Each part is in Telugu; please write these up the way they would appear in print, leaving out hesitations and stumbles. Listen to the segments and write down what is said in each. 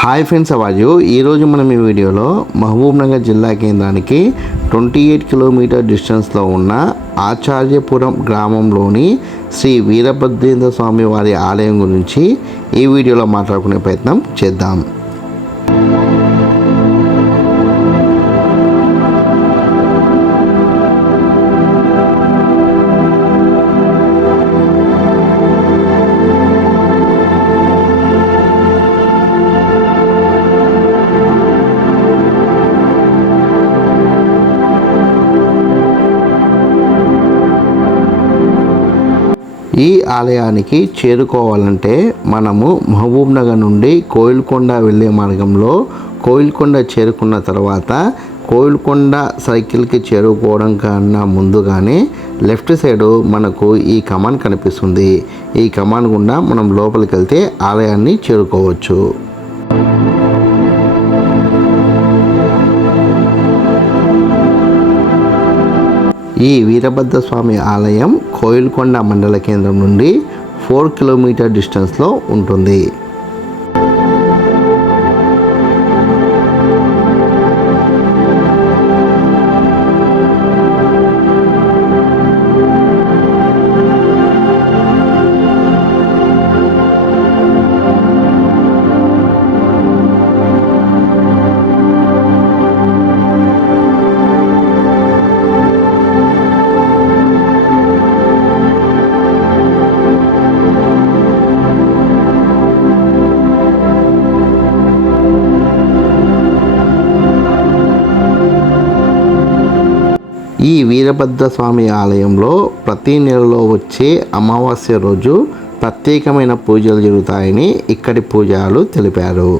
హాయ్ ఫ్రెండ్స్, అవాజు ఈరోజు మనం ఈ వీడియోలో మహబూబ్నగర్ జిల్లా కేంద్రానికి 28 కిలోమీటర్ డిస్టెన్స్లో ఉన్న ఆచార్యపురం గ్రామంలోని శ్రీ వీరభద్రేంద్ర స్వామి వారి ఆలయం గురించి ఈ వీడియోలో మాట్లాడుకునే ప్రయత్నం చేద్దాం. ఈ ఆలయానికి చేరుకోవాలంటే మనము మహబూబ్నగర్ నుండి కోయిల్కొండ వెళ్ళే మార్గంలో కోయిల్కొండ చేరుకున్న తర్వాత కోయిల్కొండ సర్కిల్కి చేరుకోవడం కన్నా ముందుగానే లెఫ్ట్ సైడ్ మనకు ఈ కమాన్ కనిపిస్తుంది. ఈ కమాన్ గుండా మనం లోపలికి వెళ్తే ఆలయాన్ని చేరుకోవచ్చు. ఈ వీరభద్రస్వామి ఆలయం కోయిల్కొండ మండల కేంద్రం నుండి 4 కిలోమీటర్ డిస్టెన్స్లో ఉంటుంది. ఈ వీరభద్రస్వామి ఆలయంలో ప్రతి నెలలో వచ్చే అమావాస్య రోజు ప్రత్యేకమైన పూజలు జరుగుతాయని ఇక్కడి పూజారులు తెలిపారు.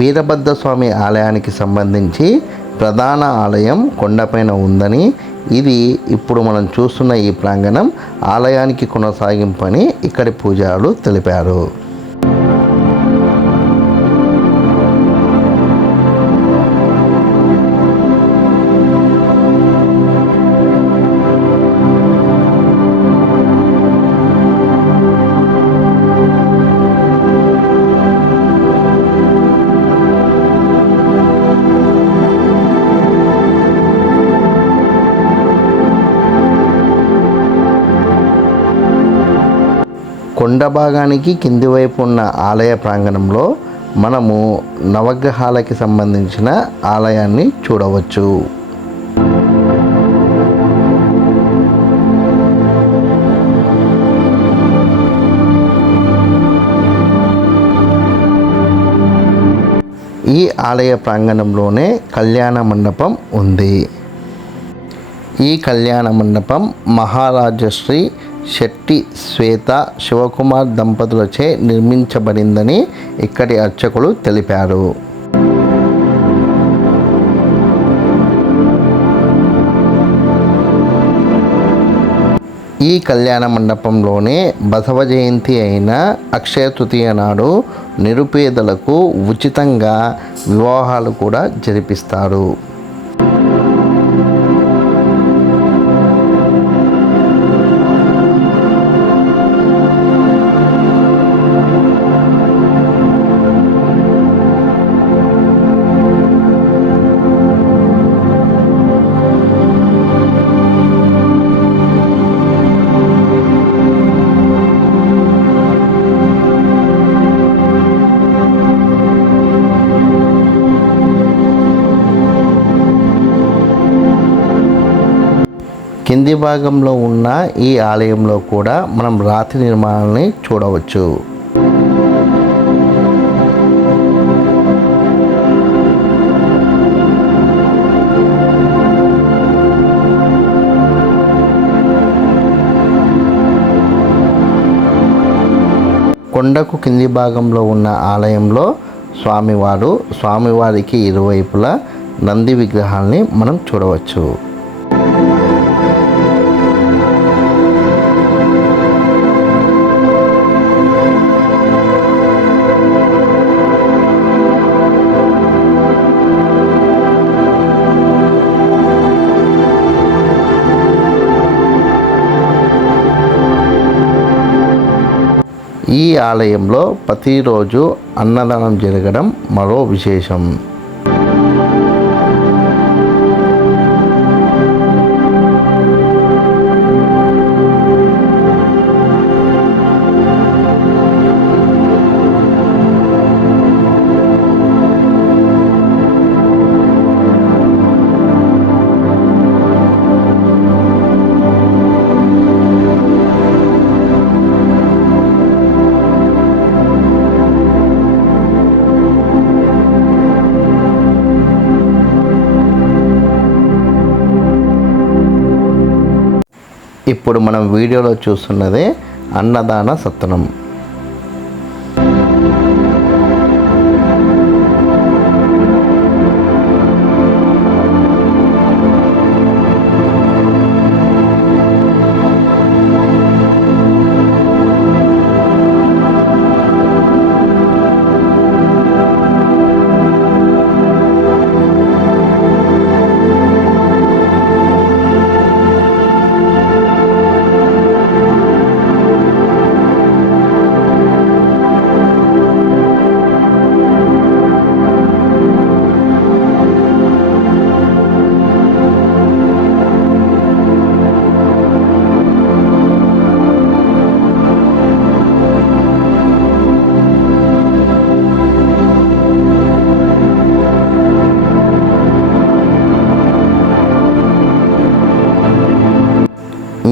వీరభద్రస్వామి ఆలయానికి సంబంధించి ప్రధాన ఆలయం కొండపైన ఉందని, ఇది ఇప్పుడు మనం చూస్తున్న ఈ ప్రాంగణం ఆలయానికి కొనసాగింపని ఇక్కడి పూజారులు తెలిపారు. కొండ భాగానికి కింది వైపు ఉన్న ఆలయ ప్రాంగణంలో మనము నవగ్రహాలకి సంబంధించిన ఆలయాన్ని చూడవచ్చు. ఈ ఆలయ ప్రాంగణంలోనే కళ్యాణ మండపం ఉంది. ఈ కళ్యాణ మండపం మహారాజశ్రీ శెట్టి శ్వేత శివకుమార్ దంపతులచే నిర్మించబడిందని ఇక్కడి అర్చకులు తెలిపారు. ఈ కళ్యాణ మండపంలోనే బసవ జయంతి అయిన అక్షయ తృతీయ నాడు నిరుపేదలకు ఉచితంగా వివాహాలు కూడా జరిపిస్తారు. కింది భాగంలో ఉన్న ఈ ఆలయంలో కూడా మనం రాతి నిర్మాణాన్ని చూడవచ్చు. కొండకు కింది భాగంలో ఉన్న ఆలయంలో స్వామివారికి ఇరువైపులా నంది విగ్రహాల్ని మనం చూడవచ్చు. ఆలయంలో ప్రతిరోజు అన్నదానం జరగడం మరో విశేషం. ఇప్పుడు మనం వీడియోలో చూస్తున్నదే అన్నదాన సత్రం.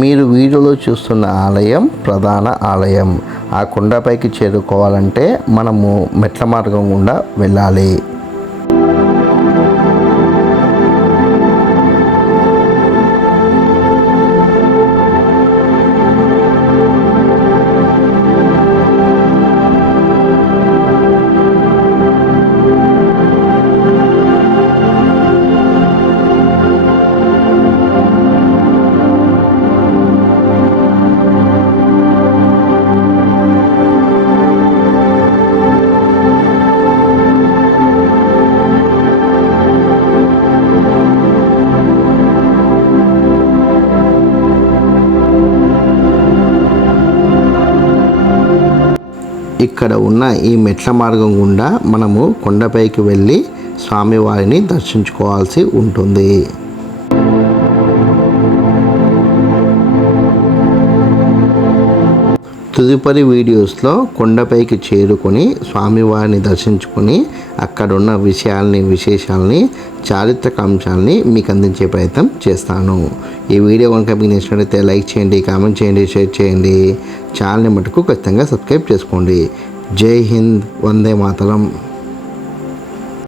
మీరు వీడియోలో చూస్తున్న ఆలయం ప్రధాన ఆలయం. ఆ కొండపైకి చేరుకోవాలంటే మనము మెట్ల మార్గం గుండా వెళ్ళాలి. ఇక్కడ ఉన్న ఈ మెట్ల మార్గం గుండా మనము కొండపైకి వెళ్ళి స్వామివారిని దర్శించుకోవాల్సి ఉంటుంది. తదుపరి వీడియోస్లో కొండపైకి చేరుకొని స్వామివారిని దర్శించుకొని అక్కడున్న విశేషాలని చారిత్రక అంశాలని మీకు అందించే ప్రయత్నం చేస్తాను. ఈ వీడియో కనుక మీకు నచ్చినట్లయితే లైక్ చేయండి, కామెంట్ చేయండి, షేర్ చేయండి. ఛానల్ని మటుకు ఖచ్చితంగా సబ్స్క్రైబ్ చేసుకోండి. జై హింద్, వందే మాతరం.